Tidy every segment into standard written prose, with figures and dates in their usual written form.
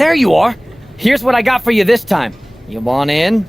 There you are. Here's what I got for you this time. You want in?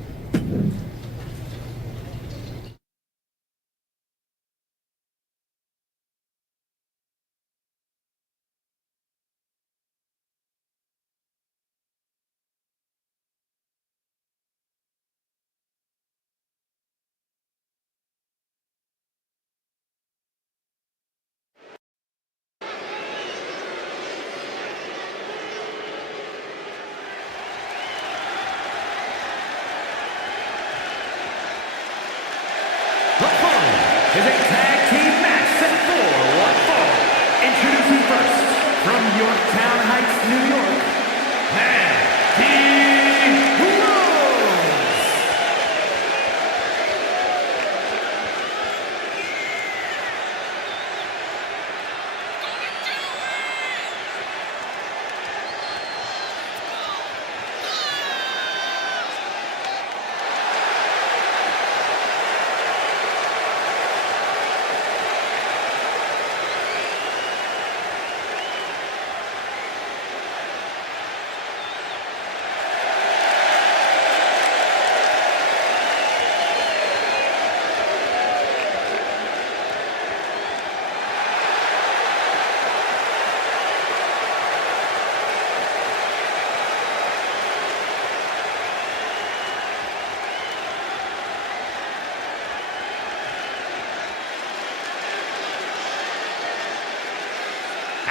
The following is a tag team match set for one fall. Introducing first, from Yorktown Heights, New York, Maleveola.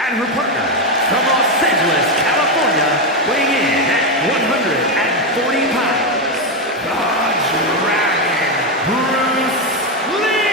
And her partner, from Los Angeles, California, weighing in at 140 pounds, the Dragon, Bruce Lee!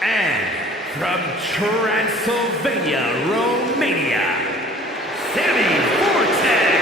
And from Transylvania, Romania, Sammy Vortex!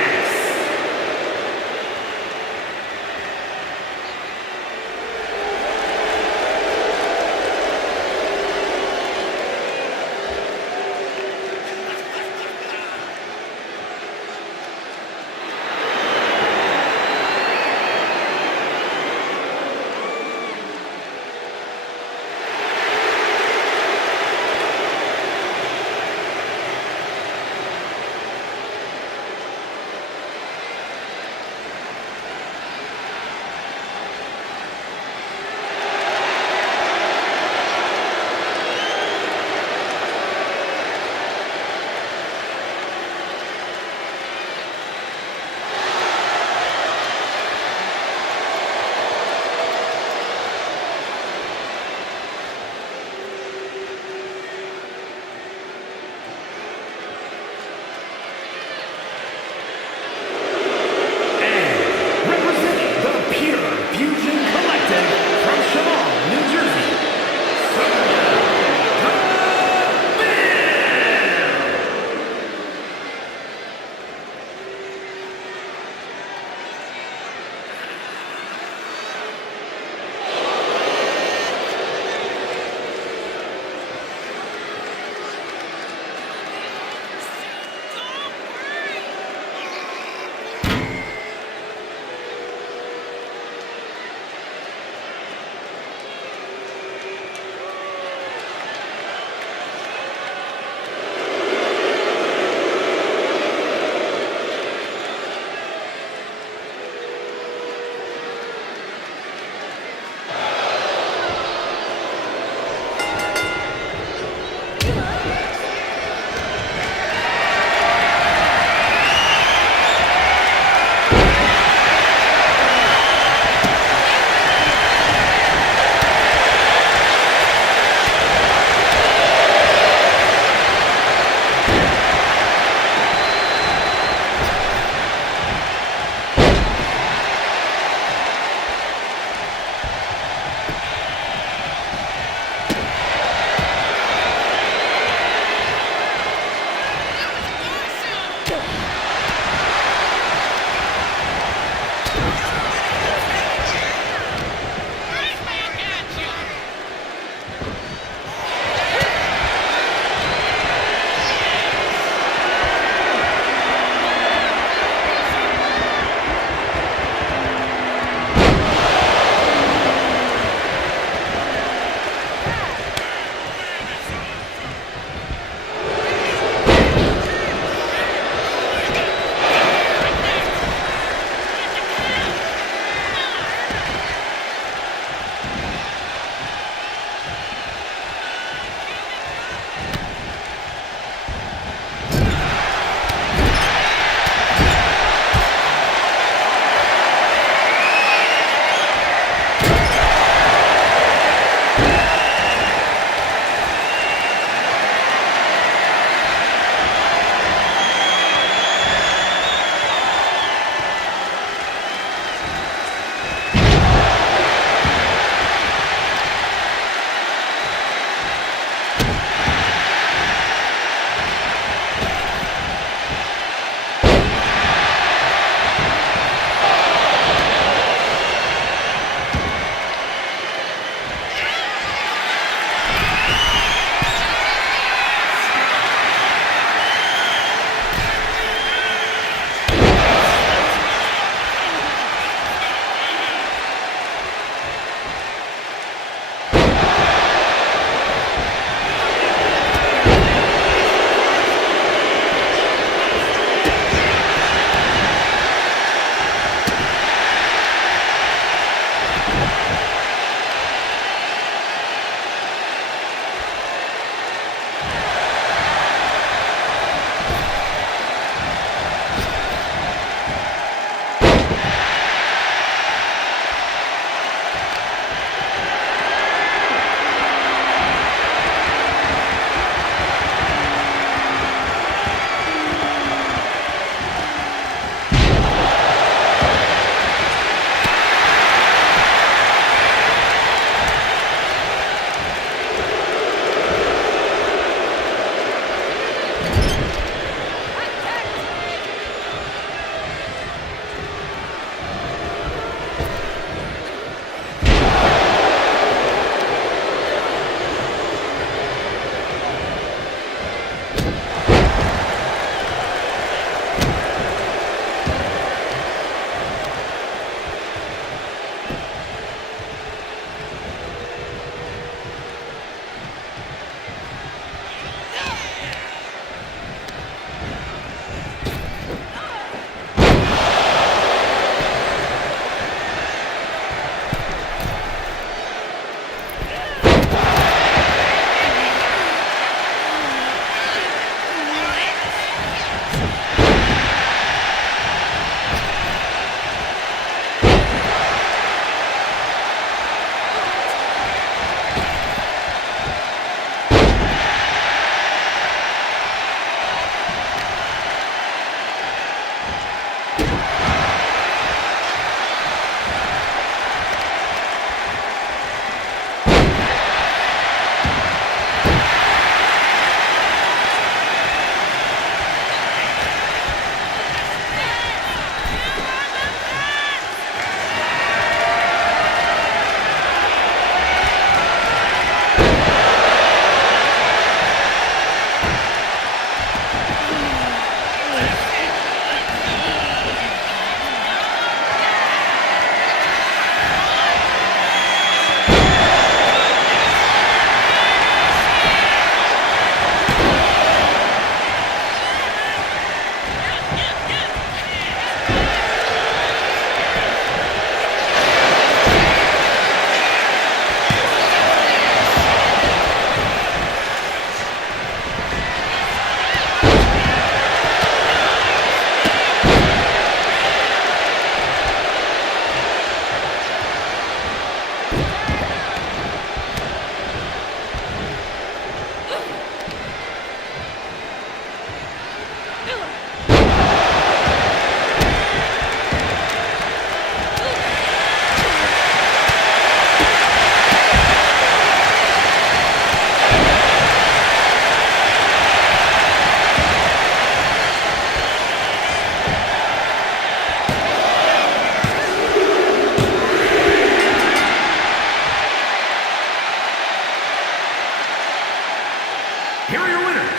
Here are your winners,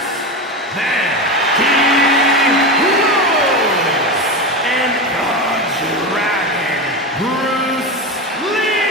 the Team Rose and the Dragon, Bruce Lee!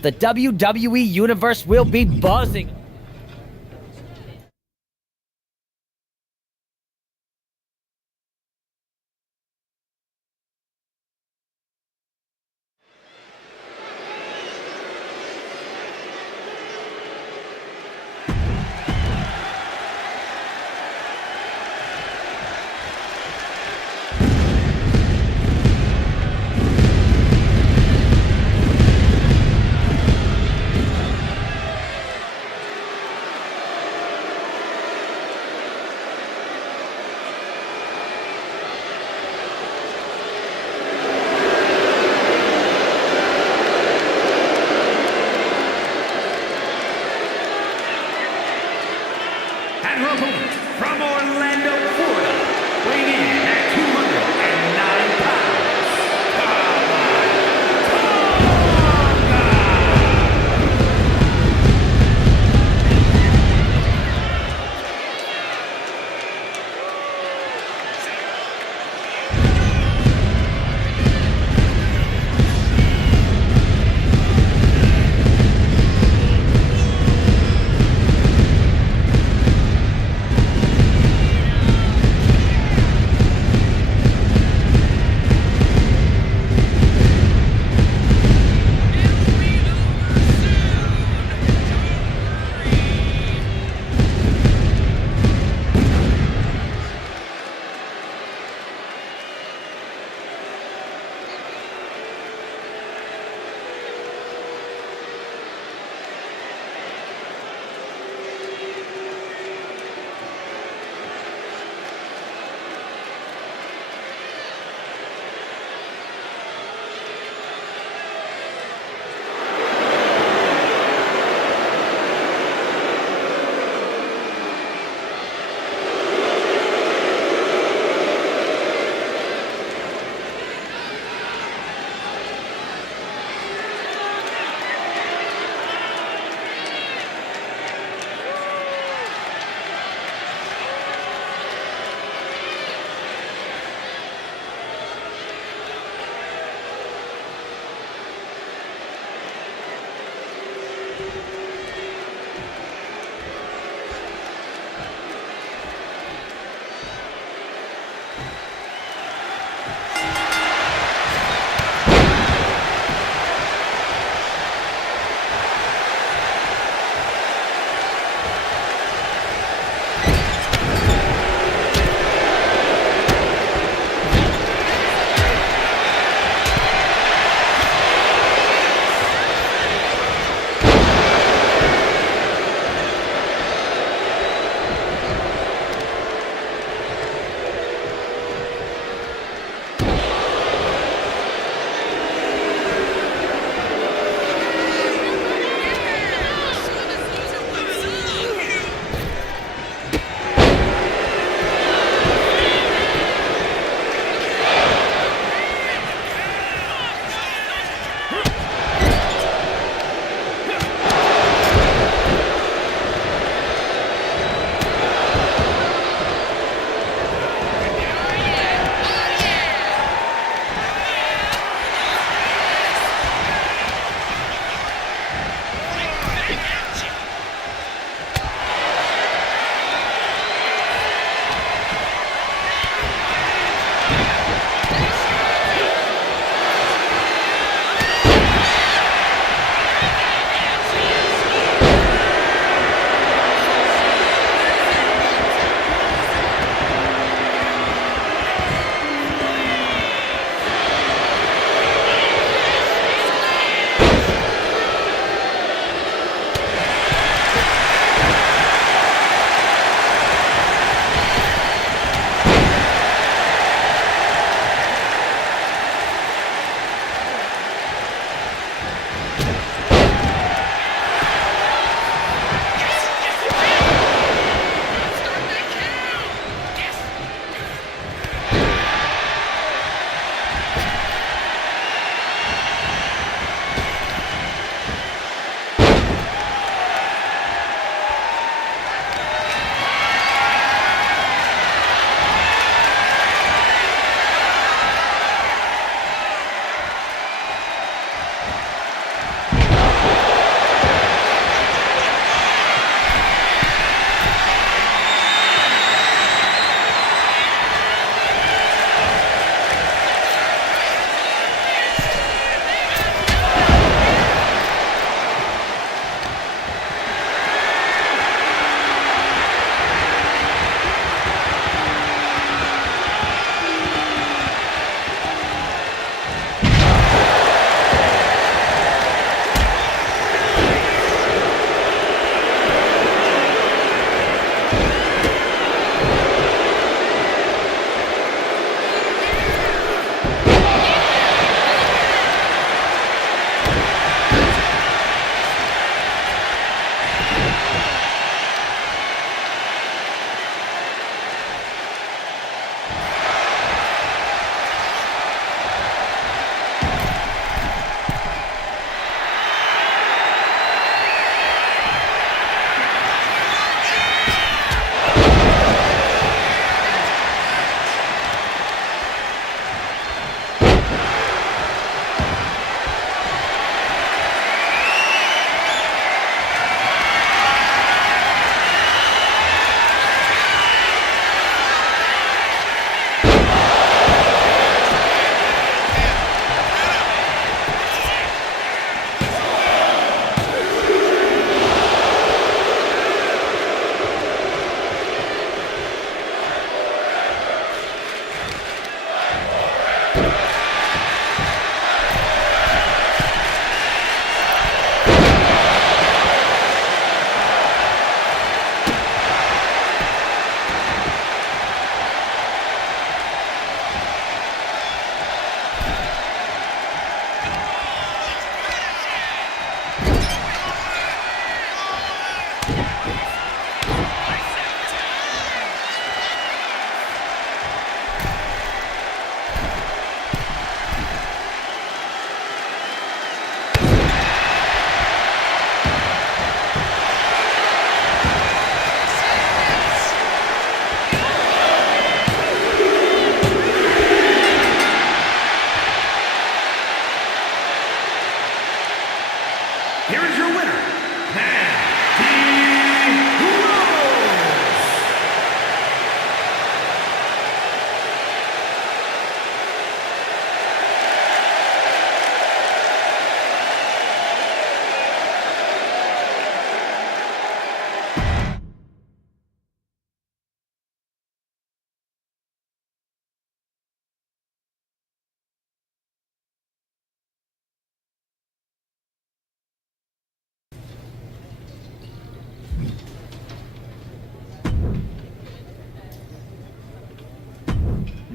The WWE Universe will be buzzing.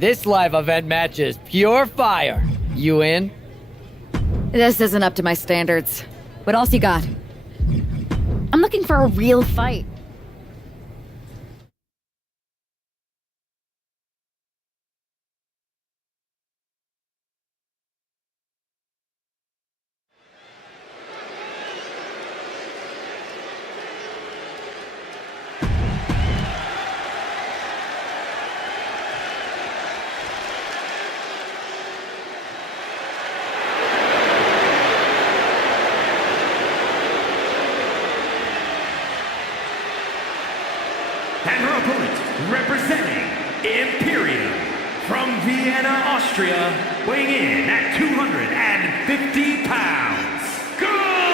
This live event match is pure fire. You in? This isn't up to my standards. What else you got? I'm looking for a real fight. And her opponent, representing Imperium from Vienna, Austria, weighing in at 250 pounds, Gunther!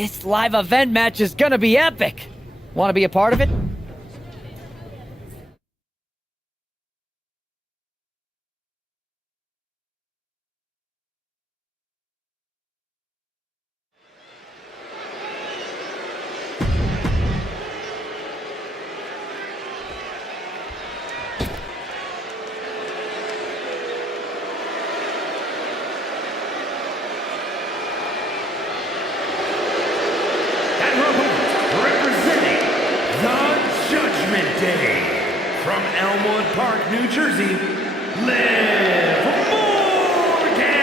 This live event match is gonna be epic! Wanna be a part of it? And her opponent, representing the Judgment Day, from Elmwood Park, New Jersey, Liv Morgan!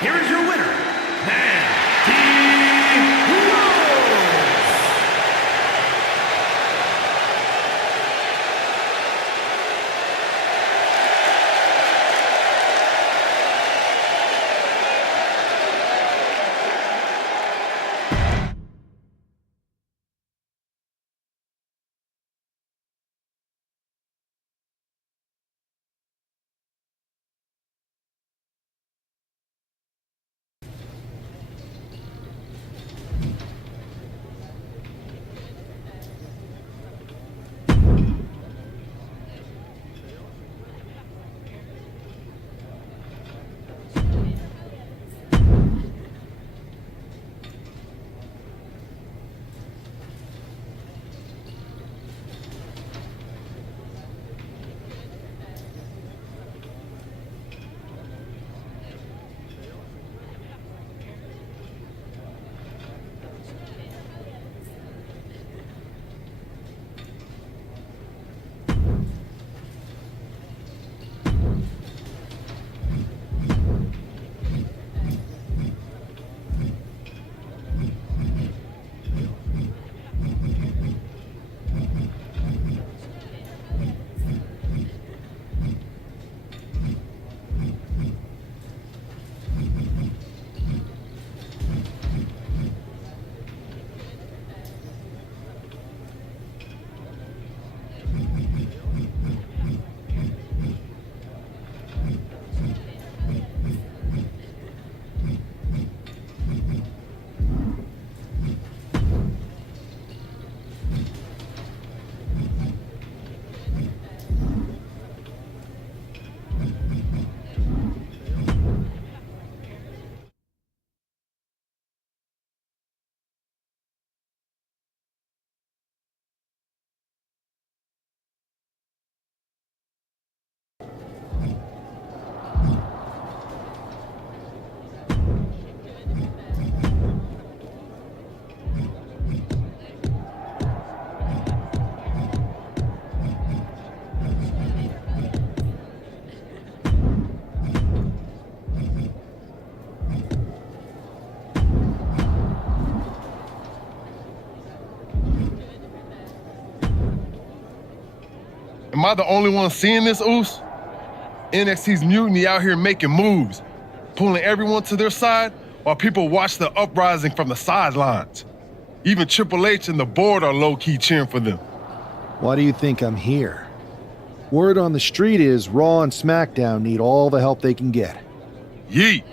here is your winner, and Team Rose. Am I the only one seeing this, Oos? NXT's mutiny out here making moves, pulling everyone to their side while people watch the uprising from the sidelines. Even Triple H and the board are low-key cheering for them. Why do you think I'm here? Word on the street is Raw and SmackDown need all the help they can get. Yeet.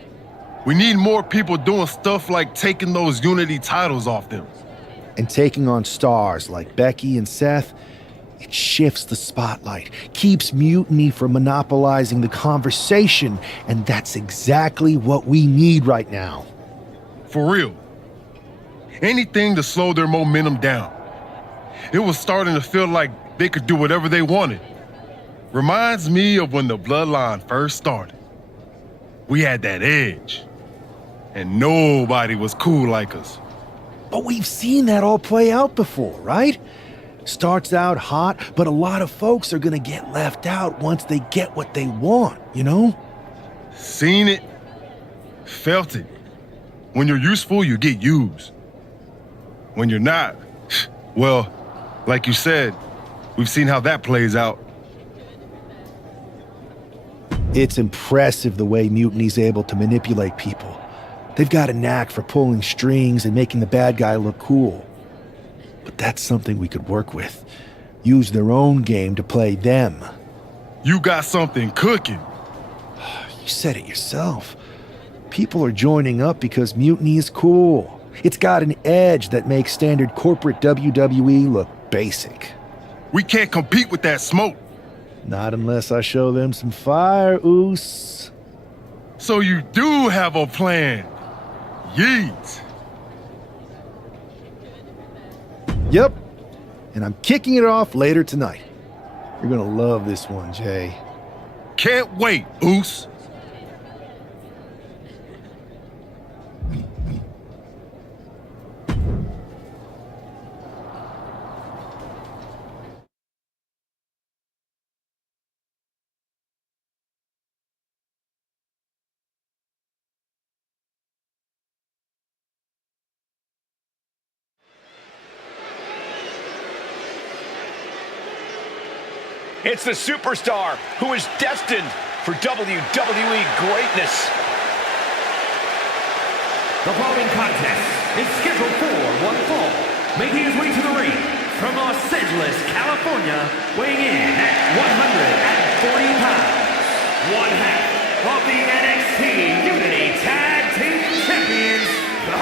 We need more people doing stuff like taking those Unity titles off them. And taking on stars like Becky and Seth, it shifts the spotlight, keeps Mutiny from monopolizing the conversation, and that's exactly what we need right now. For real. Anything to slow their momentum down. It was starting to feel like they could do whatever they wanted. Reminds me of when the Bloodline first started. We had that edge, and nobody was cool like us. But we've seen that all play out before, right? Starts out hot, but a lot of folks are gonna get left out once they get what they want, you know? Seen it, felt it. When you're useful, you get used. When you're not, well, like you said, we've seen how that plays out. It's impressive the way Mutiny's able to manipulate people. They've got a knack for pulling strings and making the bad guy look cool. But that's something we could work with. Use their own game to play them. You got something cooking. You said it yourself. People are joining up because Mutiny is cool. It's got an edge that makes standard corporate WWE look basic. We can't compete with that smoke. Not unless I show them some fire, Oos. So you do have a plan. Yeet. Yep. And I'm kicking it off later tonight. You're gonna love this one, Jay. Can't wait, Oos. It's the superstar who is destined for WWE greatness. The following contest is scheduled for one fall. Making his way to the ring from Los Angeles, California, weighing in at 140 pounds. One half of the NXT Unity Tag Team Champions, the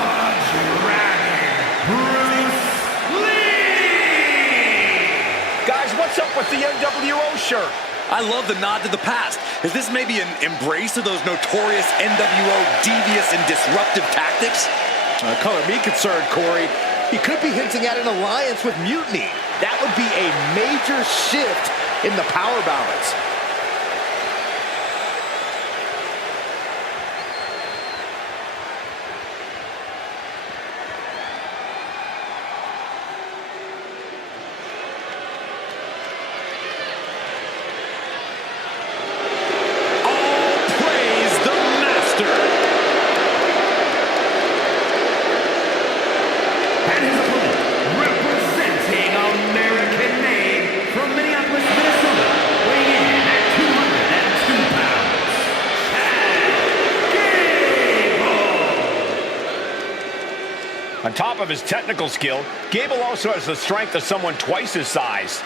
Dragon, Bruce Lee! Guys, what's up with the NWO shirt? I love the nod to the past. Is this maybe an embrace of those notorious NWO devious and disruptive tactics? Color me concerned, Corey. He could be hinting at an alliance with Mutiny. That would be a major shift in the power balance. On top of his technical skill, Gable also has the strength of someone twice his size.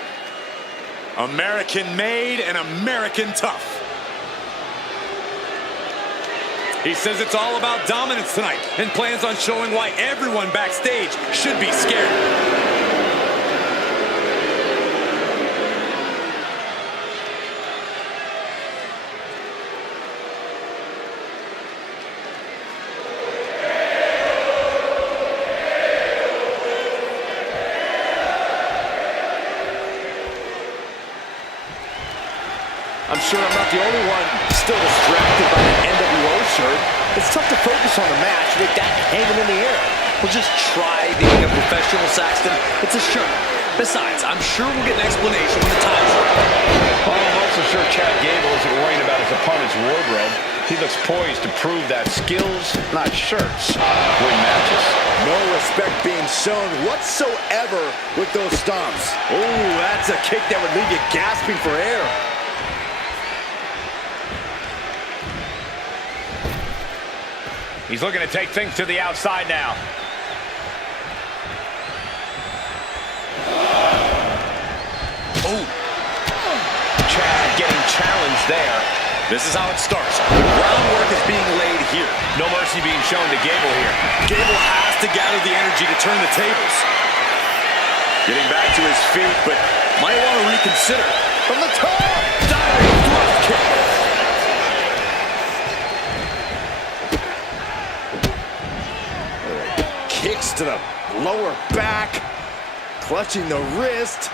American made and American tough. He says it's all about dominance tonight and plans on showing why everyone backstage should be scared. I'm sure I'm not the only one still distracted by the NWO shirt. It's tough to focus on the match with that hanging in the air. Well, just try being a professional, Saxton. It's a shirt. Besides, I'm sure we'll get an explanation when the time's right. Well, I'm also sure Chad Gable isn't worrying about his opponent's wardrobe. He looks poised to prove that skills, not shirts, win matches. No respect being shown whatsoever with those stomps. Oh, that's a kick that would leave you gasping for air. He's looking to take things to the outside now. Oh, Chad getting challenged there. this is how it starts. The groundwork is being laid here. No mercy being shown to Gable here. Gable has to gather the energy to turn the tables. Getting back to his feet, but might want to reconsider. From the top! Diving thrust kick. Kicks to the lower back, clutching the wrist.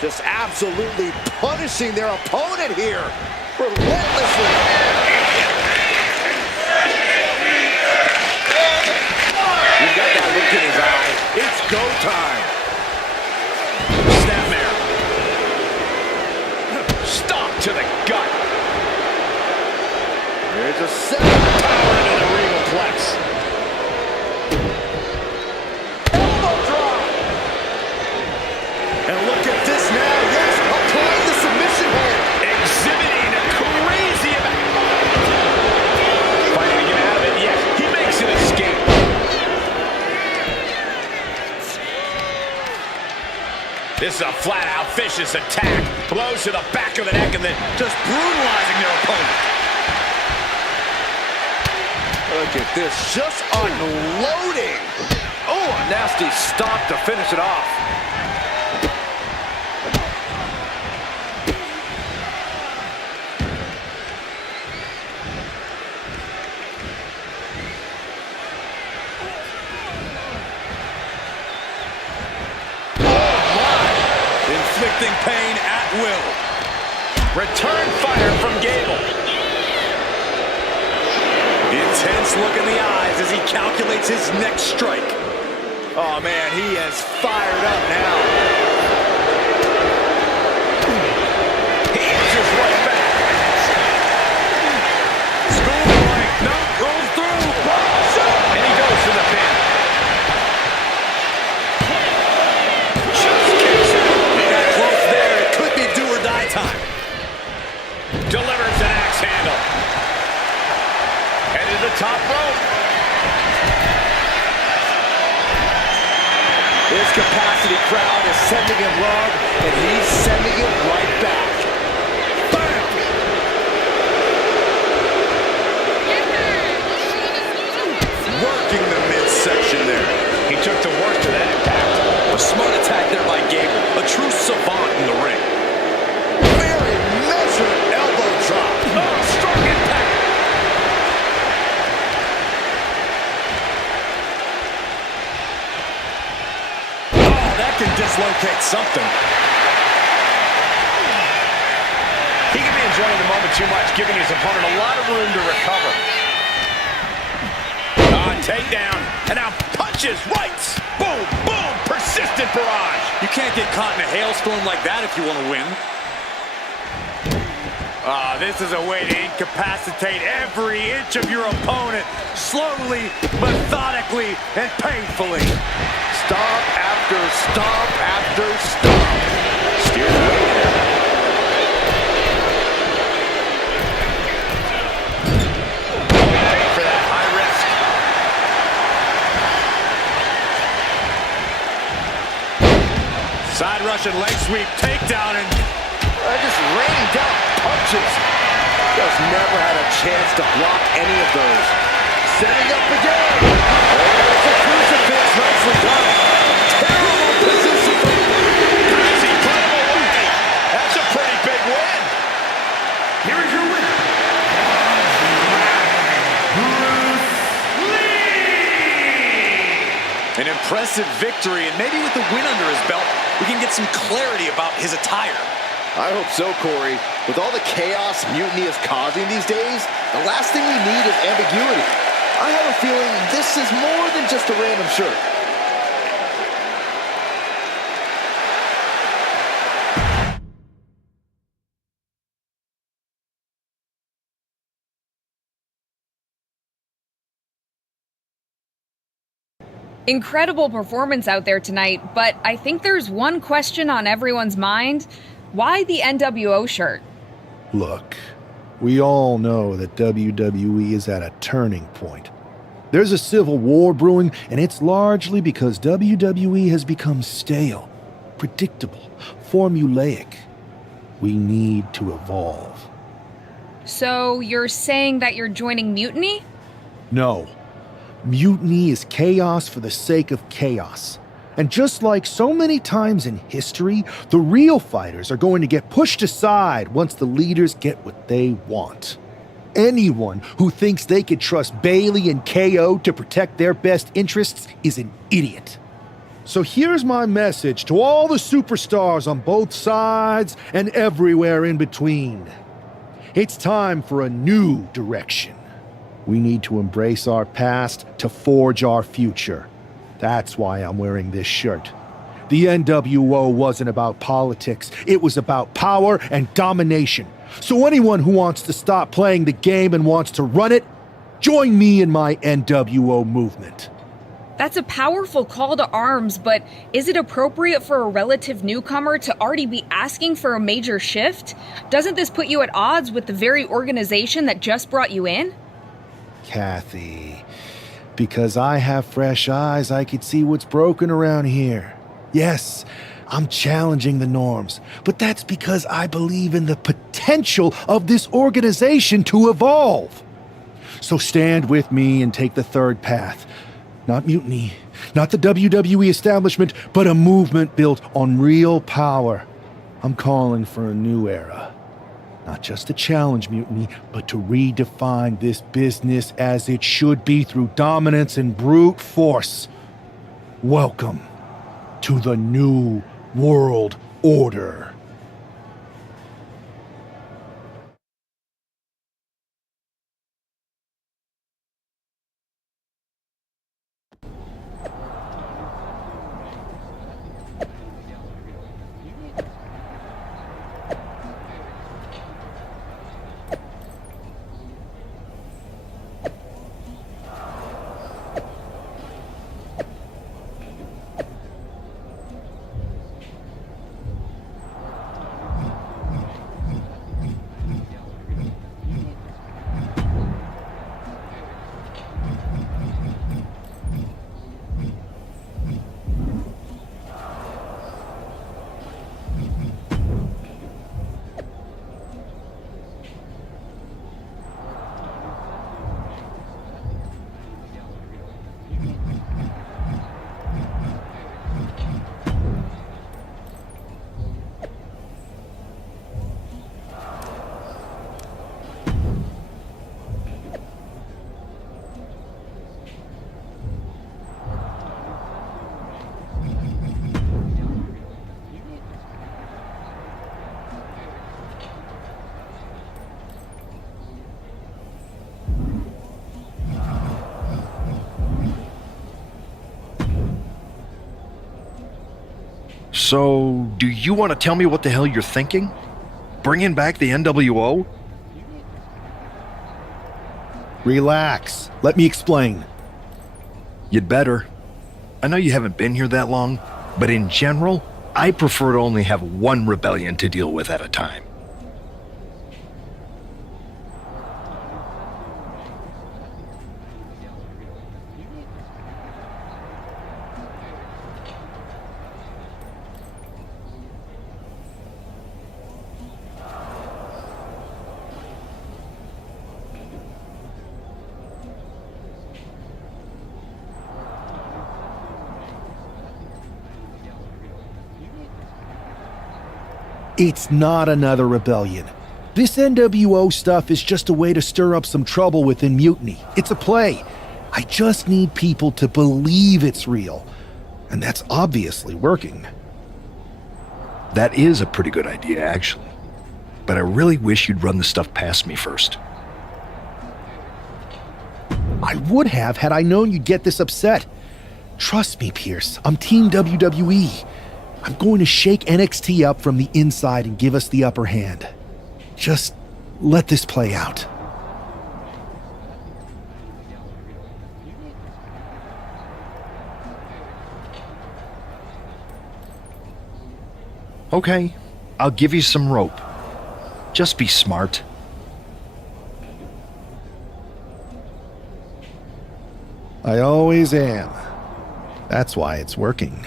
Just absolutely punishing their opponent here, relentlessly. He's got that look in his eye. It's go time. Snapmare. Stop to the gut. Here's a set. Power into the regal flex. Elbow drop. And look at this now. Yes, applying the submission hold. Exhibiting a crazy amount. Fighting to get out of it. Yes, he makes an escape. This is a flat-out vicious attack. Blows to the back of the neck and then just brutalizing their opponent. Look at this, just unloading. Oh, a nasty stop to finish it off. Inflicting pain at will. Return fire from Gable. The intense look in the eyes as he calculates his next strike. Oh, man, he is fired up now. He answers right back. Schoolboy. No, rolls through. And he goes to the pin. Just kicks it. top rope. His capacity crowd is sending him love, and he's sending it right back. Bam! Working the midsection there. He took the worst of that impact. A smart attack there by Gable. A true savant in the ring. Very measured elbow drop. Oh, strong impact. Oh, that can dislocate something. He can be enjoying the moment too much, giving his opponent a lot of room to recover. Takedown. And now punches, rights. Boom, boom. Persistent barrage. You can't get caught in a hailstorm like that if you want to win. This is a way to incapacitate every inch of your opponent. Slowly, methodically, and painfully. Stomp after stomp after stomp. Steers away there. Paid for that high risk. Side Russian leg sweep, takedown, and Just raining down punches. Just never had a chance to block any of those. Setting up again. Oh, it's a crucifix. Nicely done. Terrible position. As he put him away. That's a pretty big win. Here is your winner, Bruce Lee! an impressive victory. And maybe with the win under his belt, we can get some clarity about his attire. I hope so, Corey. With all the chaos Mutiny is causing these days, the last thing we need is ambiguity. I have a feeling this is more than just a random shirt. Incredible performance out there tonight, but I think there's one question on everyone's mind. Why the NWO shirt? Look, we all know that WWE is at a turning point. There's a civil war brewing, and it's largely because WWE has become stale, predictable, formulaic. We need to evolve. So you're saying that you're joining Mutiny? No. Mutiny is chaos for the sake of chaos. And just like so many times in history, the real fighters are going to get pushed aside once the leaders get what they want. Anyone who thinks they could trust Bailey and KO to protect their best interests is an idiot. So here's my message to all the superstars on both sides and everywhere in between. It's time for a new direction. We need to embrace our past to forge our future. That's why I'm wearing this shirt. The NWO wasn't about politics. It was about power and domination. So anyone who wants to stop playing the game and wants to run it, join me in my NWO movement. That's a powerful call to arms, but is it appropriate for a relative newcomer to already be asking for a major shift? Doesn't this put you at odds with the very organization that just brought you in? Kathy, because I have fresh eyes, I could see what's broken around here. Yes, I'm challenging the norms, but that's because I believe in the potential of this organization to evolve. So stand with me and take the third path. Not mutiny, not the WWE establishment, but a movement built on real power. I'm calling for a new era. Not just to challenge mutiny, but to redefine this business as it should be through dominance and brute force. Welcome to the New World Order. So, do you want to tell me what the hell you're thinking? Bringing back the NWO? Relax. Let me explain. You'd better. I know you haven't been here that long, but in general, I prefer to only have one rebellion to deal with at a time. It's not another rebellion. This NWO stuff is just a way to stir up some trouble within Mutiny. It's a play. I just need people to believe it's real. And that's obviously working. That is a pretty good idea, actually. But I really wish you'd run the stuff past me first. I would have had I known you'd get this upset. Trust me, Pierce. I'm Team WWE. I'm going to shake NXT up from the inside and give us the upper hand. Just let this play out. Okay, I'll give you some rope. Just be smart. I always am. That's why it's working.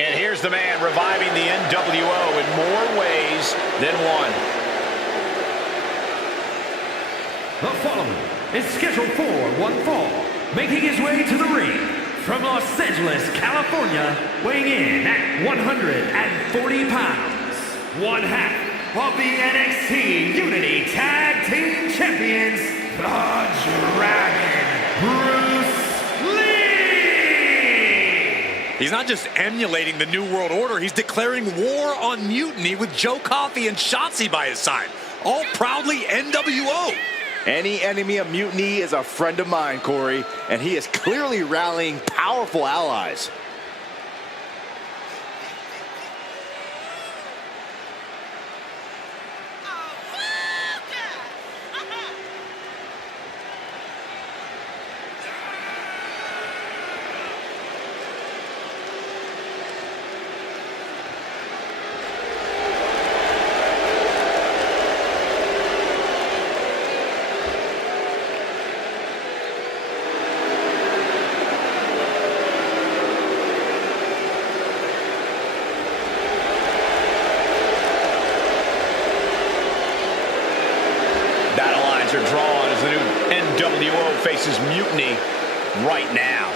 And here's the man reviving the NWO in more ways than one. The following is scheduled for one fall, making his way to the ring from Los Angeles, California, weighing in at 140 pounds, one half of the NXT Unity Tag Team Champions, the Dragon, Bruce Lee! He's not just emulating the New World Order, he's declaring war on Mutiny with Joe Coffey and Shotzi by his side, all proudly NWO. Any enemy of Mutiny is a friend of mine, Corey, and he is clearly rallying powerful allies. Are drawn as the new NWO faces Mutiny right now.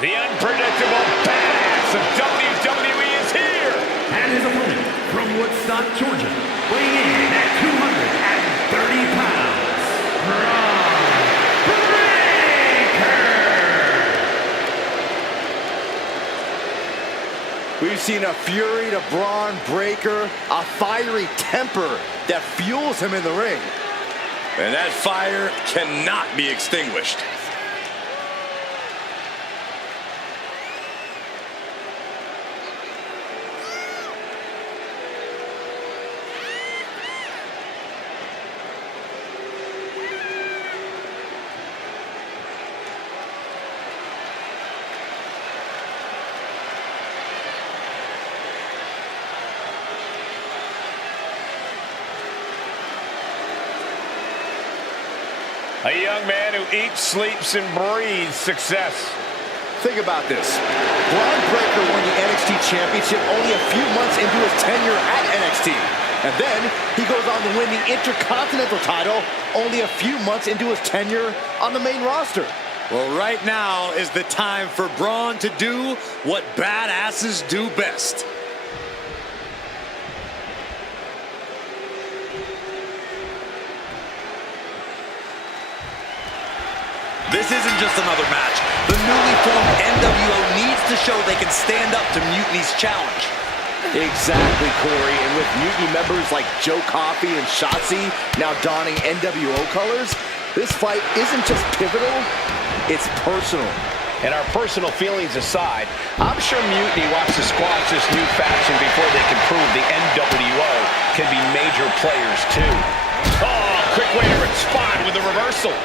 The unpredictable badass of WWE is here! And his opponent from Woodstock, Georgia, weighing in at 230 pounds, Braun Breaker! We've seen a fury to Braun Breaker, a fiery temper that fuels him in the ring. And that fire cannot be extinguished. A young man who eats, sleeps, and breathes success. Think about this. Braun Breaker won the NXT Championship only a few months into his tenure at NXT. And then he goes on to win the Intercontinental title only a few months into his tenure on the main roster. Well, right now is the time for Braun to do what badasses do best. This isn't just another match. The newly formed NWO needs to show they can stand up to Mutiny's challenge. Exactly, Corey. And with Mutiny members like Joe Coffey and Shotzi now donning NWO colors, this fight isn't just pivotal, it's personal. And our personal feelings aside, I'm sure Mutiny wants to squash this new faction before they can prove the NWO can be major players too. Oh, quick way to respond with the reversal.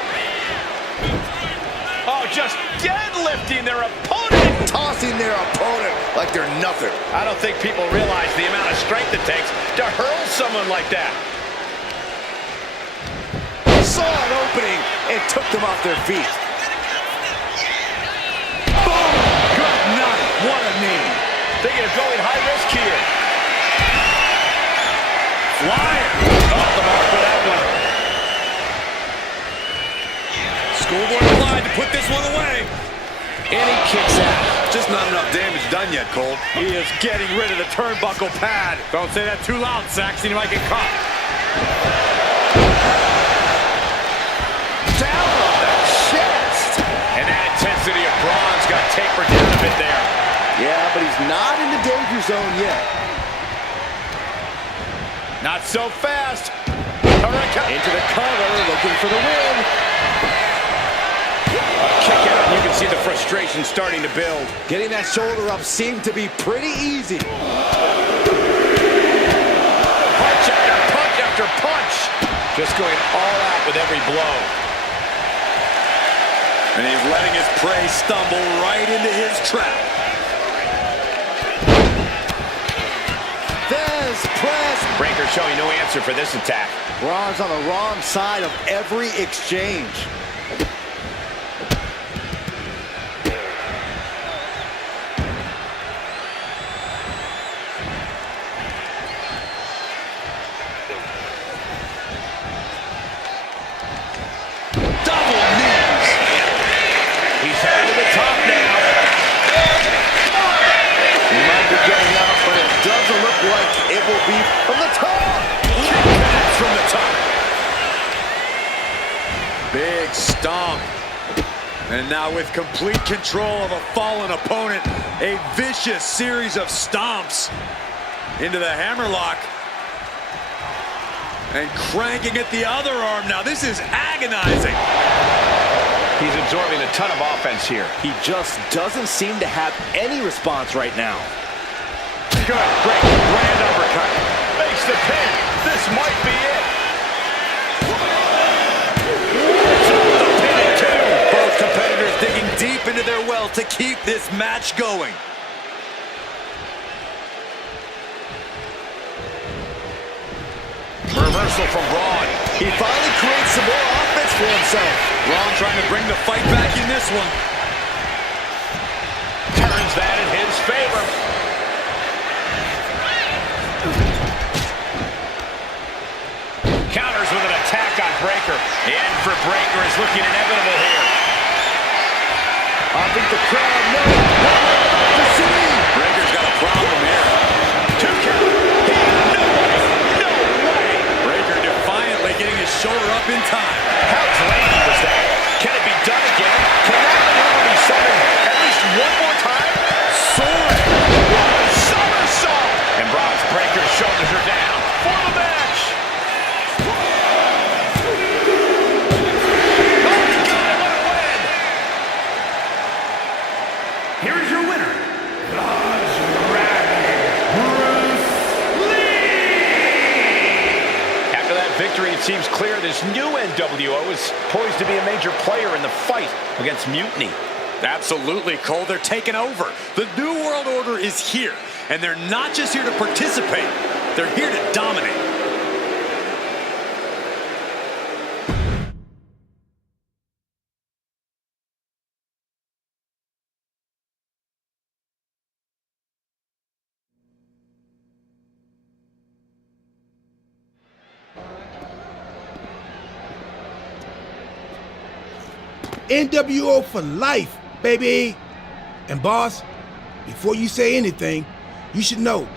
Oh, just deadlifting their opponent. Tossing their opponent like they're nothing. I don't think people realize the amount of strength it takes to hurl someone like that. Saw an opening and took them off their feet. Boom! Good night. What a knee. Thinking of going high risk here. Flyer. Off the mark for that one. Schoolboy applied to put this one away. And he kicks out. Just not enough damage done yet, Cole. He is getting rid of the turnbuckle pad. Don't say that too loud, Saxon. You might get caught. Down on the chest. And that intensity of Braun's got tapered down a bit there. Yeah, but he's not in the danger zone yet. Not so fast. Into the cover, looking for the win. A kick out, and you can see the frustration starting to build. Getting that shoulder up seemed to be pretty easy. Punch after punch after punch. Just going all out with every blow. And he's letting his prey stumble right into his trap. There's press. Breaker showing no answer for this attack. Braun's on the wrong side of every exchange. Double knees. He's headed to the top now. He might be getting up, but it doesn't look like it will be from the top. That's from the top. Big stomp. And now with complete control of a fallen opponent, a vicious series of stomps into the hammerlock. And cranking at the other arm now. This is agonizing. He's absorbing a ton of offense here. He just doesn't seem to have any response right now. Good, great, grand uppercut. Makes the pin. This might be it. The pin in two. Both competitors digging deep into their well to keep this match going. Reversal from Braun. He finally creates some more offense for himself. Braun trying to bring the fight back in this one. Turns that in his favor. Counters with an attack on Breaker. The end for Breaker is looking inevitable here. I think the crowd knows what we're about to see. Breaker's got a problem here. Two count. No way. Breaker defiantly getting his shoulder up in time. How draining was that? Can it be done again? Can that maneuver be summoned at least one more time? Sword. Somersault. And Braun's Breaker's shoulders are down for the match. Here is your winner, the Dragon, Bruce Lee! After that victory, it seems clear this new NWO is poised to be a major player in the fight against Mutiny. Absolutely, Cole. They're taking over. The New World Order is here. And they're not just here to participate. They're here to dominate. NWO for life, baby. And boss, before you say anything, you should know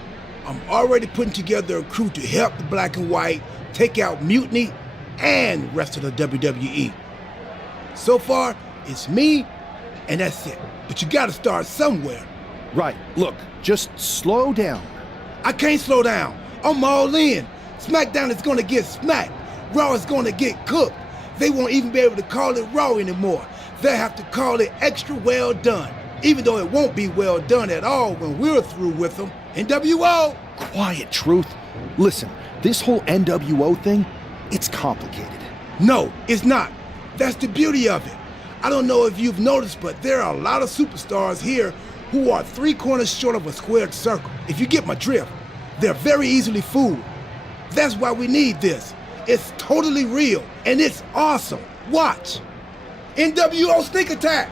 I'm already putting together a crew to help the Black and White take out Mutiny and rest of the WWE. So far, it's me, and that's it. But you gotta start somewhere. Right, look, just slow down. I can't slow down. I'm all in. SmackDown is gonna get smacked. Raw is gonna get cooked. They won't even be able to call it Raw anymore. They'll have to call it extra well done, even though it won't be well done at all when we're through with them. NWO! Quiet, Truth. Listen, this whole NWO thing, it's complicated. No, it's not. That's the beauty of it. I don't know if you've noticed, but there are a lot of superstars here who are 3 corners short of a squared circle. If you get my drift, they're very easily fooled. That's why we need this. It's totally real, and it's awesome. Watch. NWO sneak attack.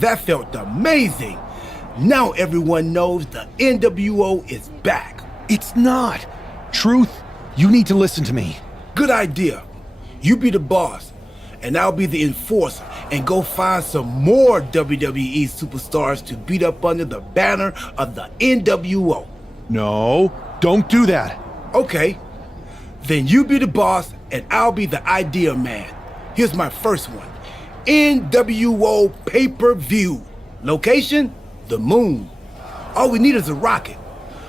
That felt amazing. Now everyone knows the NWO is back. It's not. Truth, you need to listen to me. Good idea. You be the boss, and I'll be the enforcer and go find some more WWE superstars to beat up under the banner of the NWO. No, don't do that. Okay. Then you be the boss, and I'll be the idea man. Here's my first one. NWO pay-per-view. Location? The moon. All we need is a rocket.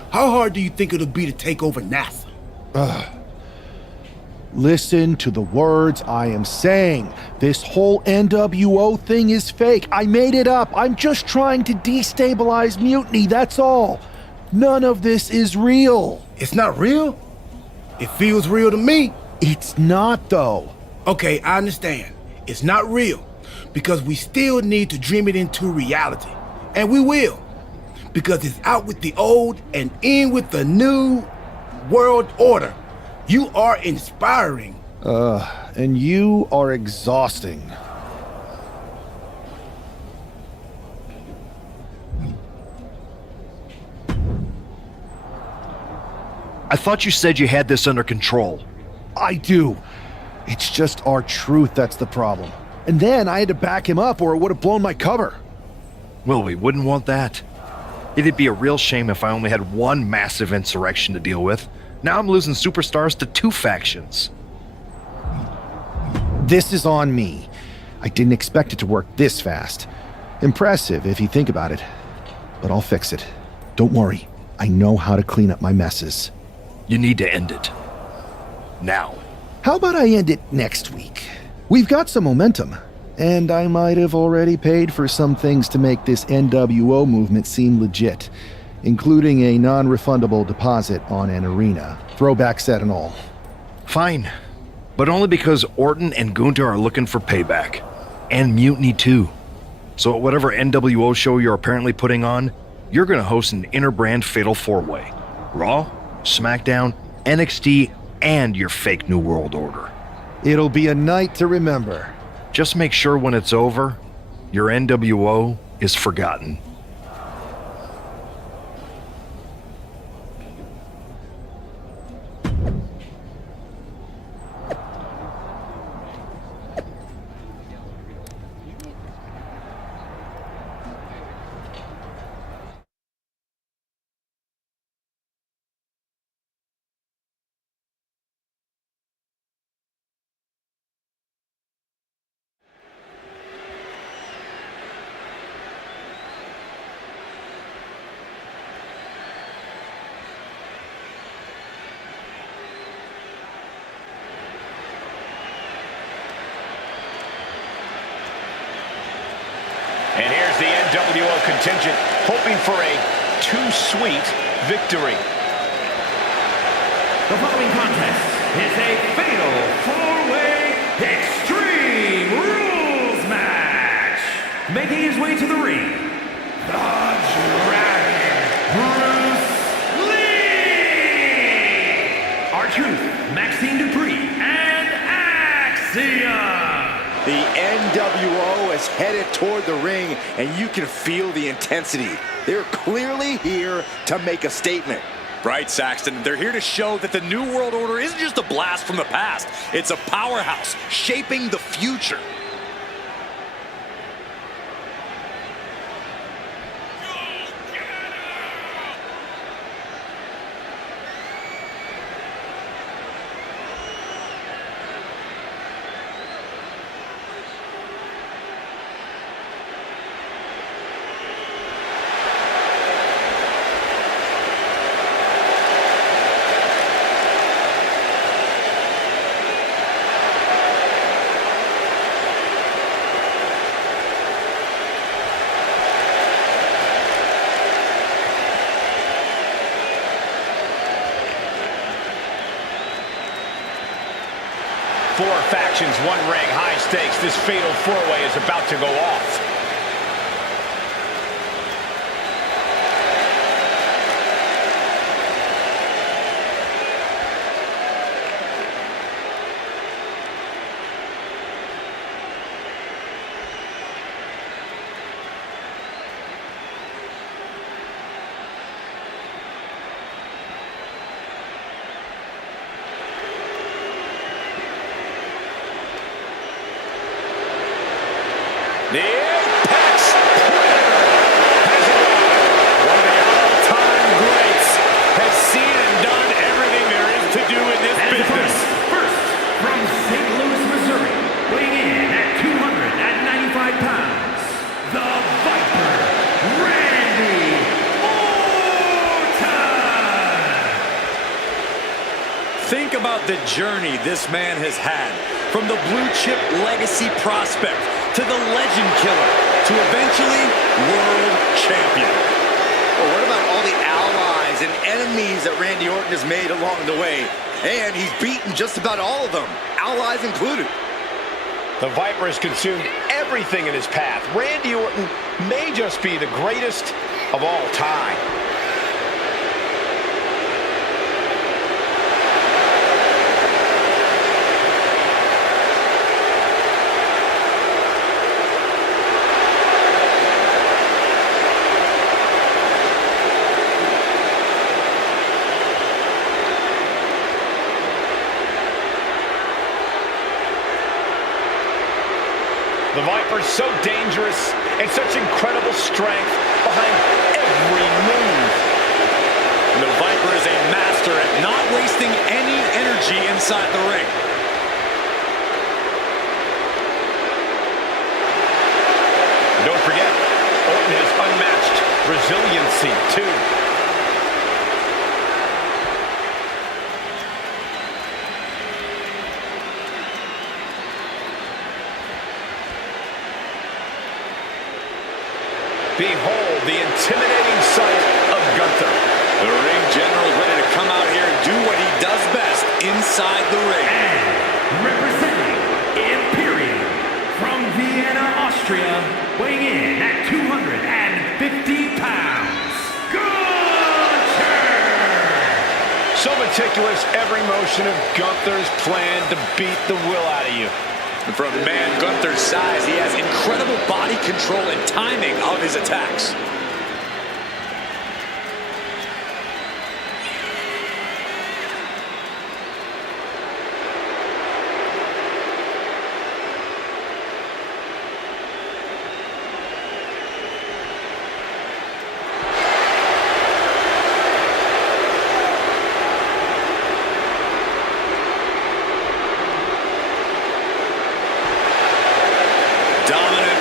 How hard do you think it'll be to take over NASA? Listen to the words I am saying. This whole NWO thing is fake. I made it up. I'm just trying to destabilize Mutiny, that's all. None of this is real. It's not real? It feels real to me. It's not, though. Okay, I understand. It's not real because we still need to dream it into reality. And we will. Because it's out with the old and in with the new world order. You are inspiring. And you are exhausting. I thought you said you had this under control. I do. It's just our truth that's the problem. And then I had to back him up or it would have blown my cover. Well, we wouldn't want that. It'd be a real shame if I only had one massive insurrection to deal with. Now I'm losing superstars to 2 factions. This is on me. I didn't expect it to work this fast. Impressive if you think about it. But I'll fix it. Don't worry. I know how to clean up my messes. You need to end it. Now. How about I end it next week? We've got some momentum. And I might have already paid for some things to make this NWO movement seem legit, including a non-refundable deposit on an arena, throwback set and all. Fine. But only because Orton and Gunther are looking for payback. And Mutiny too. So at whatever NWO show you're apparently putting on, you're gonna host an inter-brand fatal 4-way. Raw, SmackDown, NXT, and your fake New World Order. It'll be a night to remember. Just make sure when it's over, your NWO is forgotten. And here's the NWO contingent hoping for a too-sweet victory. The following contest is a fatal 4-way Extreme Rules match. Making his way to the ring, the Dragon, Bruce Lee. R-Truth, Maxine Dupree, and Axiom. The NWO is headed toward the ring, and you can feel the intensity. They're clearly here to make a statement. Right, Saxton. They're here to show that the New World Order isn't just a blast from the past. It's a powerhouse shaping the future. Four factions, one ring, high stakes. This fatal 4-way is about to go off. The Apex Predator has arrived. One of the all-time greats has seen and done everything there is to do in this business. First, from St. Louis, Missouri, weighing in at 295 pounds, the Viper, Randy Orton! Think about the journey this man has had, from the blue-chip legacy prospect to the legend killer to eventually world champion. Well, what about all the allies and enemies that Randy Orton has made along the way? And he's beaten just about all of them, allies included. The Viper has consumed everything in his path. Randy Orton may just be the greatest of all time. The Viper's so dangerous and such incredible strength behind every move. And the Viper is a master at not wasting any energy inside the ring. Don't forget, Orton has unmatched resiliency, too. Behold the intimidating sight of Gunther. The ring general is ready to come out here and do what he does best inside the ring. And representing Imperium from Vienna, Austria, weighing in at 250 pounds, Gunther! So meticulous, every motion of Gunther's plan to beat the will out of you. And for a man Gunther's size, he has incredible body control and timing of his attacks. Dominant,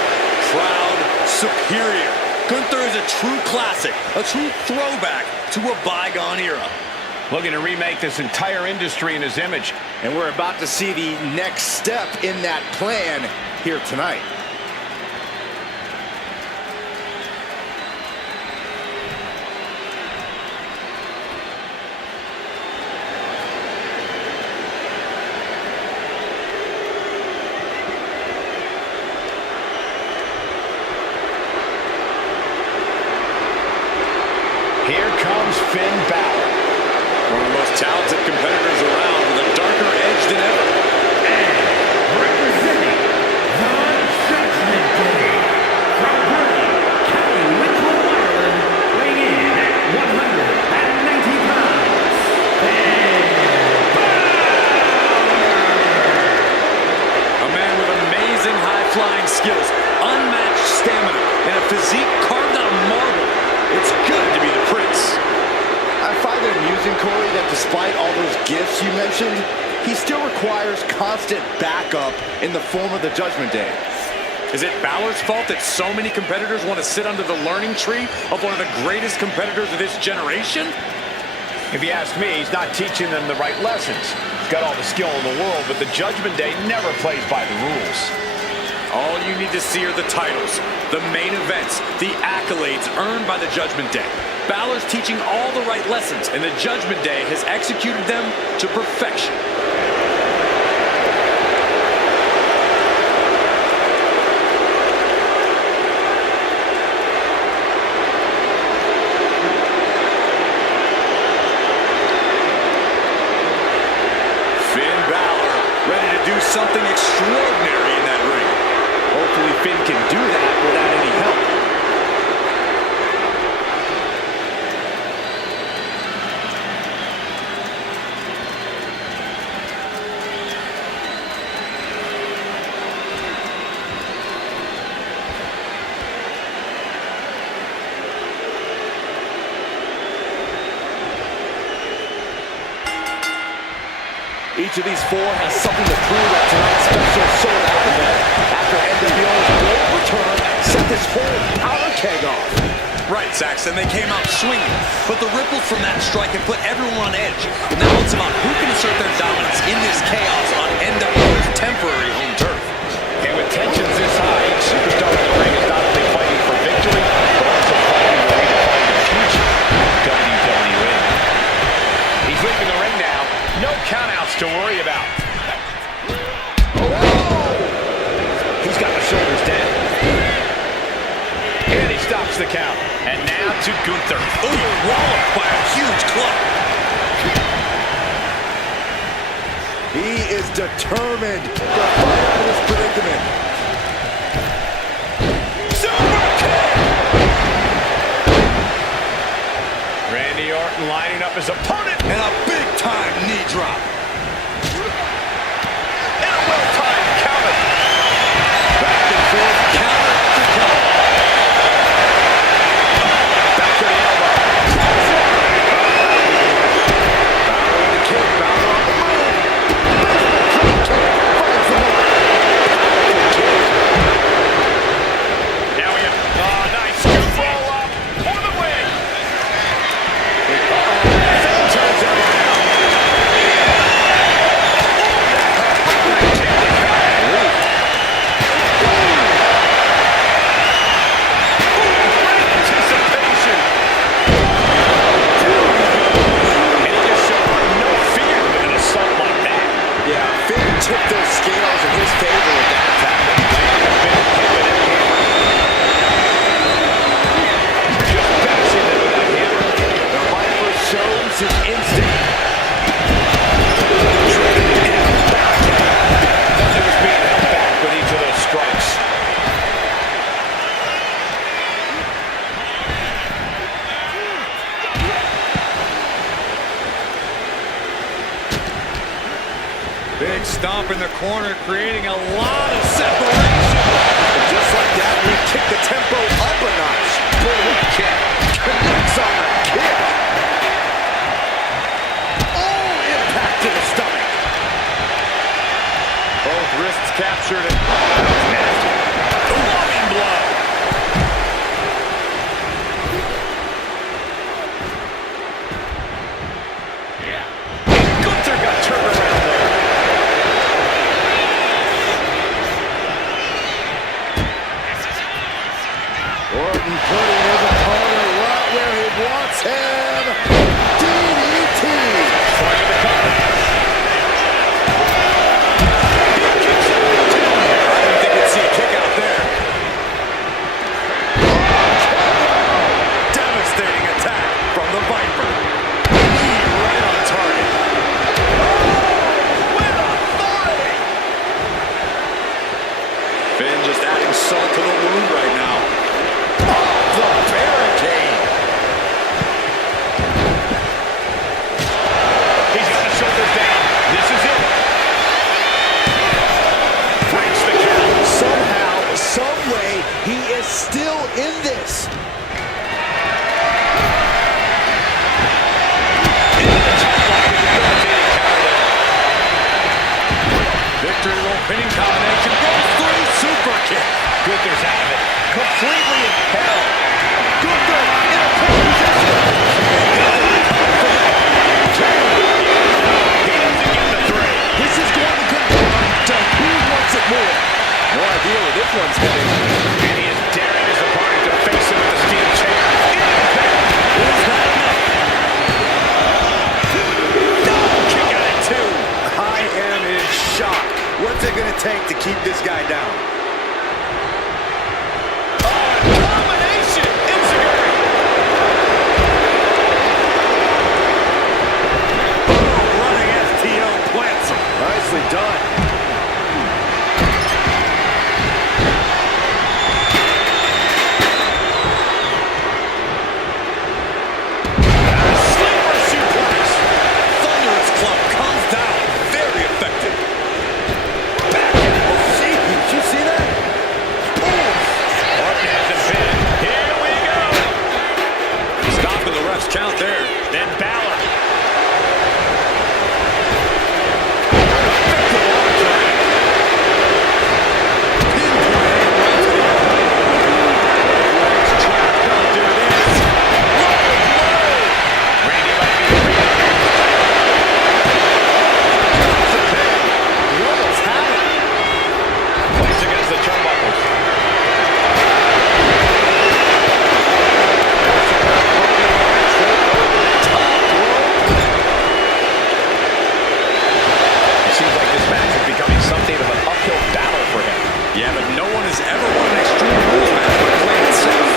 proud, superior. Gunther is a true classic, a true throwback to a bygone era. Looking to remake this entire industry in his image. And we're about to see the next step in that plan here tonight. Here comes Finn Balor. One of the most talented competitors around with a darker edge than ever. And representing the Judgment Day from Berlin, County Wicklow, Ireland, weighing in at 190 pounds, Finn Balor! A man with amazing high-flying skills, unmatched stamina, and a physique carved out of marble. It's good to be the prince. I find it amusing, Corey, that despite all those gifts you mentioned, he still requires constant backup in the form of the Judgment Day. Is it Balor's fault that so many competitors want to sit under the learning tree of one of the greatest competitors of this generation? If you ask me, he's not teaching them the right lessons. He's got all the skill in the world, but the Judgment Day never plays by the rules. All you need to see are the titles, the main events, the accolades earned by the Judgment Day. Balor's teaching all the right lessons, and the Judgment Day has executed them to perfection. Finn Balor ready to do something extraordinary in that ring. Hopefully Finn can do that without any help. Each of these four has something to prove at tonight's special sold-out event. After NWO's great return set this whole powder keg off. Right, Saxon, they came out swinging, but the ripples from that strike have put everyone on edge. Now it's about who can assert their dominance in this chaos on NWO's temporary home turf. And with tensions this high, each superstar in the ring is not only fighting for victory, but also fighting to redefine the future of WWE. He's leaving the ring now. No countouts to worry about. Oh! He's got the shoulders down. And he stops the count. And now to Gunther. Ooh, walloped by a huge club. He is determined to fight out of this predicament. Super kick! Randy Orton lining up his opponent. And a big-time knee drop. And a well-timed counter. Back and forth, counter to counter. Back to the elbow. Bauer with the kick. Bauer on the move. Now we have nice scoop roll up for the win. Turns around. Anticipation. And he just showed no fear with an assault like that. Yeah, Finn tipped those scales in his favor with that attack. Just bashing them with that hammer. The Viper shows his instinct. Nothing was being held back with each of those strikes. Big stomp in the corner, creating a lot of separation. And just like that, we kick the tempo up a notch. Bullet kick. Connects on the kick. Oh, impact to the stomach. Both wrists captured and that was nasty. Loving blow. And Gunther got turned around there. Orton putting his opponent right where he wants him. DDT. Flash the cover. I didn't think we'd see a kick out there. Devastating attack from the Viper. Knee right on target. With authority. Finn just adding salt to the wound right now. The barricade. He's got his shoulders down. This is it. Breaks the count. Somehow, some way, he is still in this. Victory roll pinning combination goes through. Super kick. Gunther's out of it. Completely impaled. Gunther in a pin position. He doesn't get the three. This is going to come down to who wants it more. No idea where this one's heading. And he is daring his opponent to face him with a steel chair. Is that enough? No! Kick out at two. I am in shock. What's it going to take to keep this guy down? Combination! Enziguri! Running STO plants him. Nicely done. Sleeper suplex! Thunderous club comes down. Very effective. See, did you see that? Orton has him pinned. Here we go! Stopping the ref's count there. Then Balor. ever won an Extreme Rules match by playing it safe.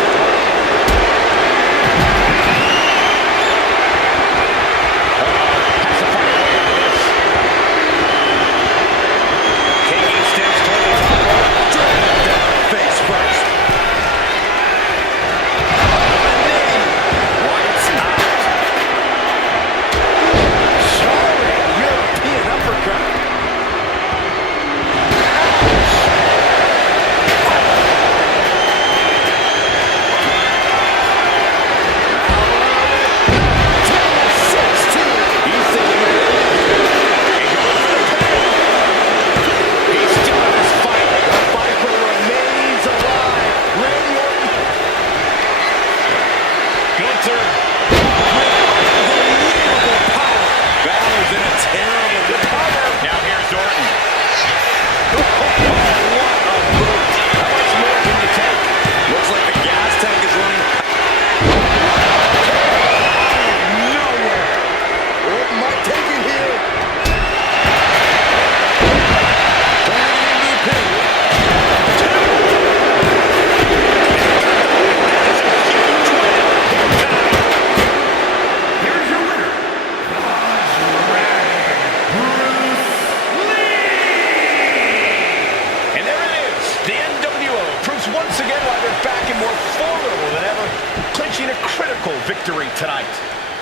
Victory tonight.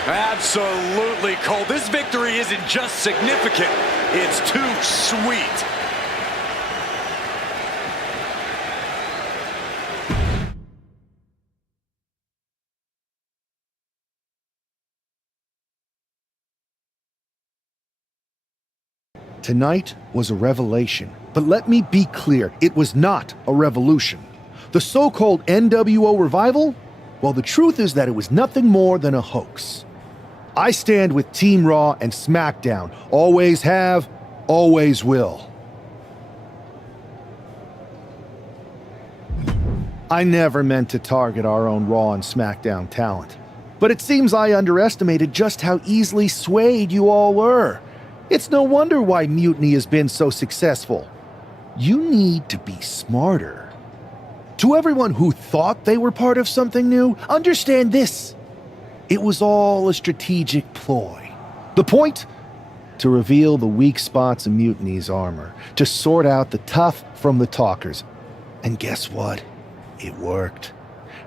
Absolutely, Cole. This victory isn't just significant, it's too sweet. Tonight was a revelation, but let me be clear, it was not a revolution. The so-called NWO revival? Well, the truth is that it was nothing more than a hoax. I stand with Team Raw and SmackDown. Always have, always will. I never meant to target our own Raw and SmackDown talent. But it seems I underestimated just how easily swayed you all were. It's no wonder why Mutiny has been so successful. You need to be smarter. To everyone who thought they were part of something new, understand this. It was all a strategic ploy. The point? To reveal the weak spots in Mutiny's armor, to sort out the tough from the talkers. And guess what? It worked.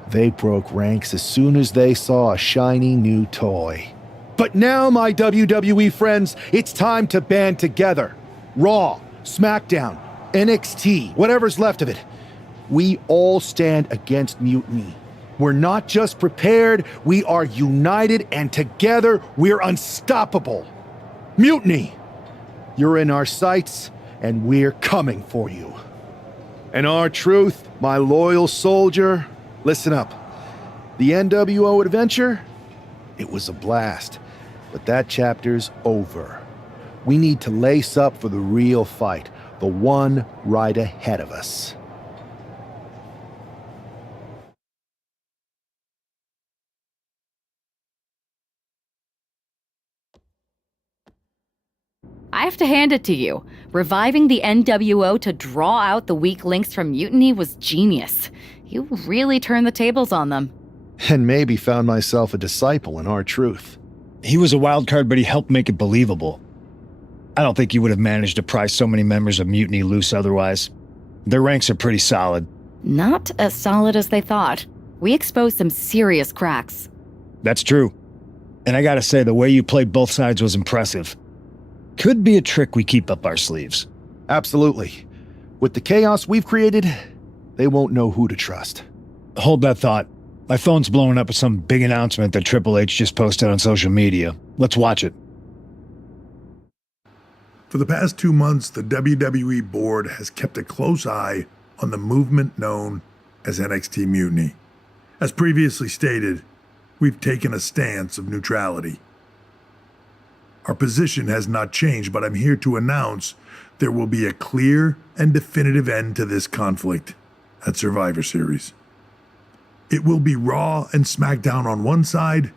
They broke ranks as soon as they saw a shiny new toy. But now, my WWE friends, it's time to band together. Raw, SmackDown, NXT, whatever's left of it. We all stand against Mutiny. We're not just prepared, we are united, and together we're unstoppable. Mutiny! You're in our sights, and we're coming for you. And R-Truth, my loyal soldier, listen up. The NWO adventure? It was a blast, but that chapter's over. We need to lace up for the real fight, the one right ahead of us. I have to hand it to you. Reviving the NWO to draw out the weak links from Mutiny was genius. You really turned the tables on them. And maybe found myself a disciple in R-Truth. He was a wild card, but he helped make it believable. I don't think you would have managed to pry so many members of Mutiny loose otherwise. Their ranks are pretty solid. Not as solid as they thought. We exposed some serious cracks. That's true. And I gotta say, the way you played both sides was impressive. Could be a trick we keep up our sleeves. Absolutely. With the chaos we've created, they won't know who to trust. Hold that thought. My phone's blowing up with some big announcement that Triple H just posted on social media. Let's watch it. For the past 2 months, the WWE board has kept a close eye on the movement known as NXT Mutiny. As previously stated, we've taken a stance of neutrality. Our position has not changed, but I'm here to announce there will be a clear and definitive end to this conflict at Survivor Series. It will be Raw and SmackDown on one side,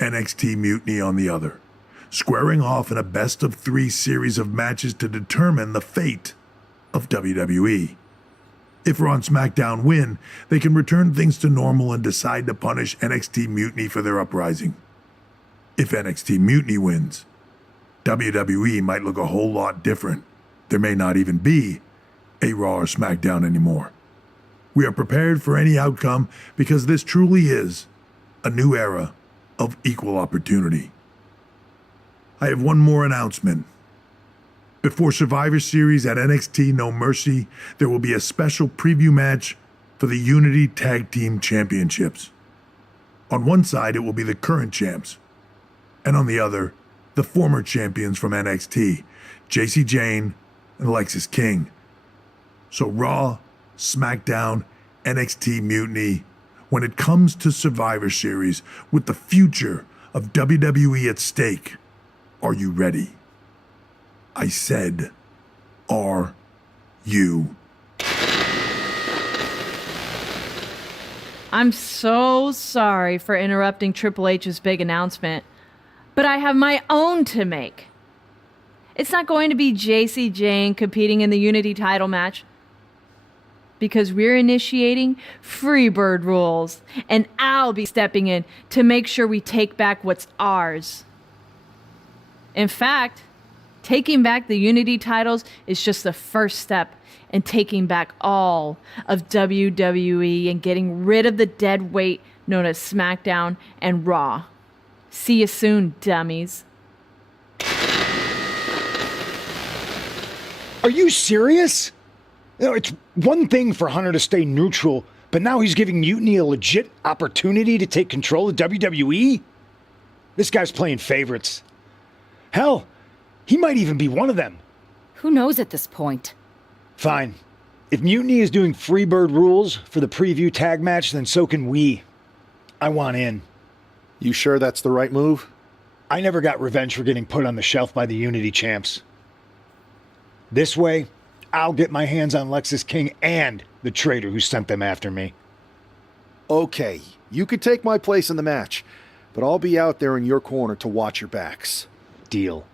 NXT Mutiny on the other, squaring off in a best-of-3 series of matches to determine the fate of WWE. If Raw and SmackDown win, they can return things to normal and decide to punish NXT Mutiny for their uprising. If NXT Mutiny wins, WWE might look a whole lot different. There may not even be a Raw or SmackDown anymore. We are prepared for any outcome because this truly is a new era of equal opportunity. I have one more announcement. Before Survivor Series at NXT No Mercy, there will be a special preview match for the Unity Tag Team Championships. On one side, it will be the current champs, and on the other, the former champions from NXT, Jacy Jayne and Lexis King. So Raw, SmackDown, NXT Mutiny, when it comes to Survivor Series with the future of WWE at stake, are you ready? I said, are you? I'm so sorry for interrupting Triple H's big announcement, but I have my own to make. It's not going to be Jacy Jayne competing in the Unity title match, because we're initiating Freebird rules, and I'll be stepping in to make sure we take back what's ours. In fact, taking back the Unity titles is just the first step in taking back all of WWE and getting rid of the dead weight known as SmackDown and Raw. See you soon, dummies. Are you serious? You know, it's one thing for Hunter to stay neutral, but now he's giving Mutiny a legit opportunity to take control of WWE? This guy's playing favorites. Hell, he might even be one of them. Who knows at this point? Fine. If Mutiny is doing Freebird rules for the preview tag match, then so can we. I want in. You sure that's the right move? I never got revenge for getting put on the shelf by the Unity champs. This way, I'll get my hands on Lexis King and the traitor who sent them after me. Okay, you could take my place in the match, but I'll be out there in your corner to watch your backs. Deal.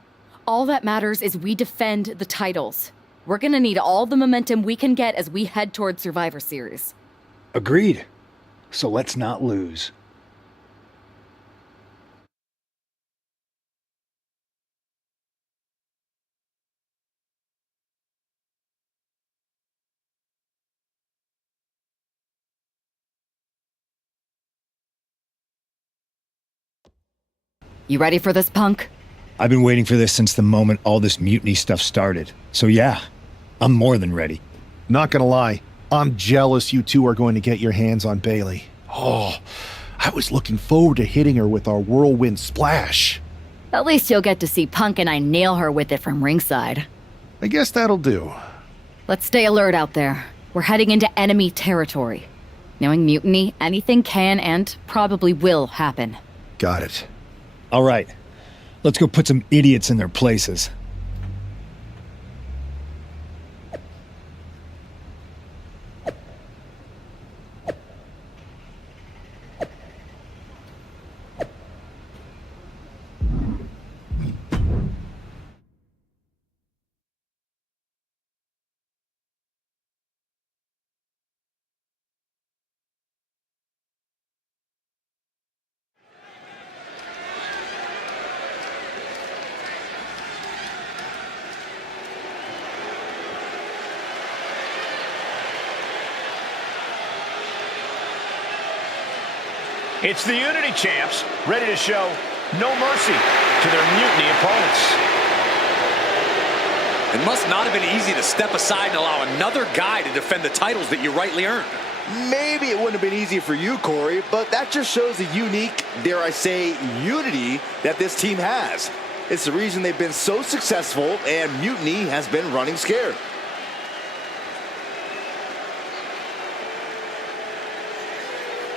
All that matters is we defend the titles. We're gonna need all the momentum we can get as we head towards Survivor Series. Agreed. So let's not lose. You ready for this, punk? I've been waiting for this since the moment all this Mutiny stuff started. So yeah, I'm more than ready. Not gonna lie, I'm jealous you two are going to get your hands on Bayley. Oh, I was looking forward to hitting her with our whirlwind splash. At least you'll get to see Punk and I nail her with it from ringside. I guess that'll do. Let's stay alert out there. We're heading into enemy territory. Knowing Mutiny, anything can and probably will happen. Got it. All right, let's go put some idiots in their places. It's the Unity champs, ready to show no mercy to their Mutiny opponents. It must not have been easy to step aside and allow another guy to defend the titles that you rightly earned. Maybe it wouldn't have been easy for you, Corey, but that just shows the unique, dare I say, unity that this team has. It's the reason they've been so successful and Mutiny has been running scared.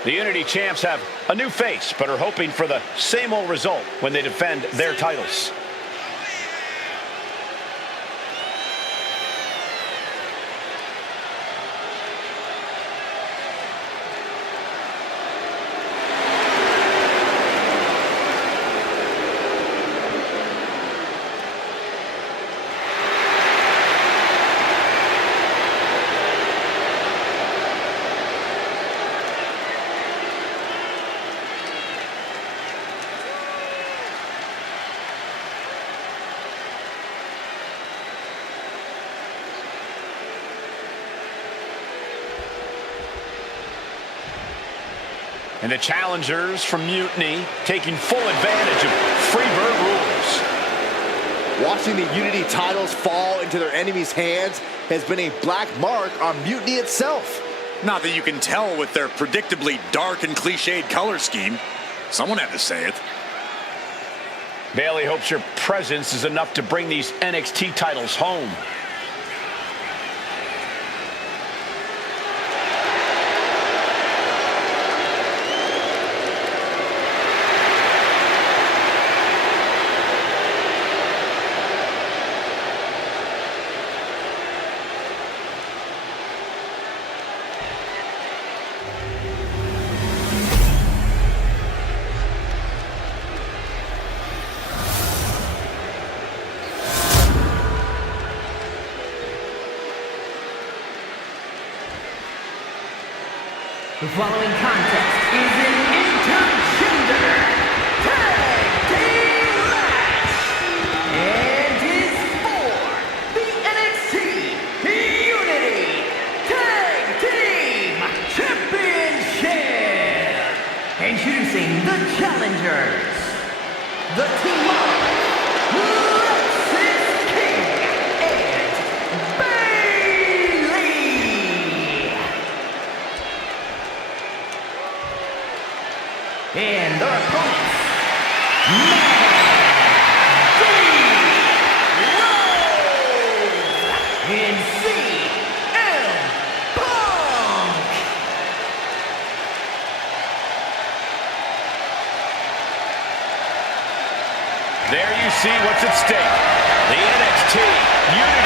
The Unity champs have a new face, but are hoping for the same old result when they defend their titles. And the challengers from Mutiny taking full advantage of Freebird rules. Watching the Unity titles fall into their enemies' hands has been a black mark on Mutiny itself. Not that you can tell with their predictably dark and cliched color scheme. Someone had to say it. Bailey hopes your presence is enough to bring these NXT titles home. The following contest is an intergender tag team match and is for the NXT Unity Tag Team Championship. Introducing the challengers, the team of and their opponents, and CM Punk. There you see what's at stake. The NXT Unity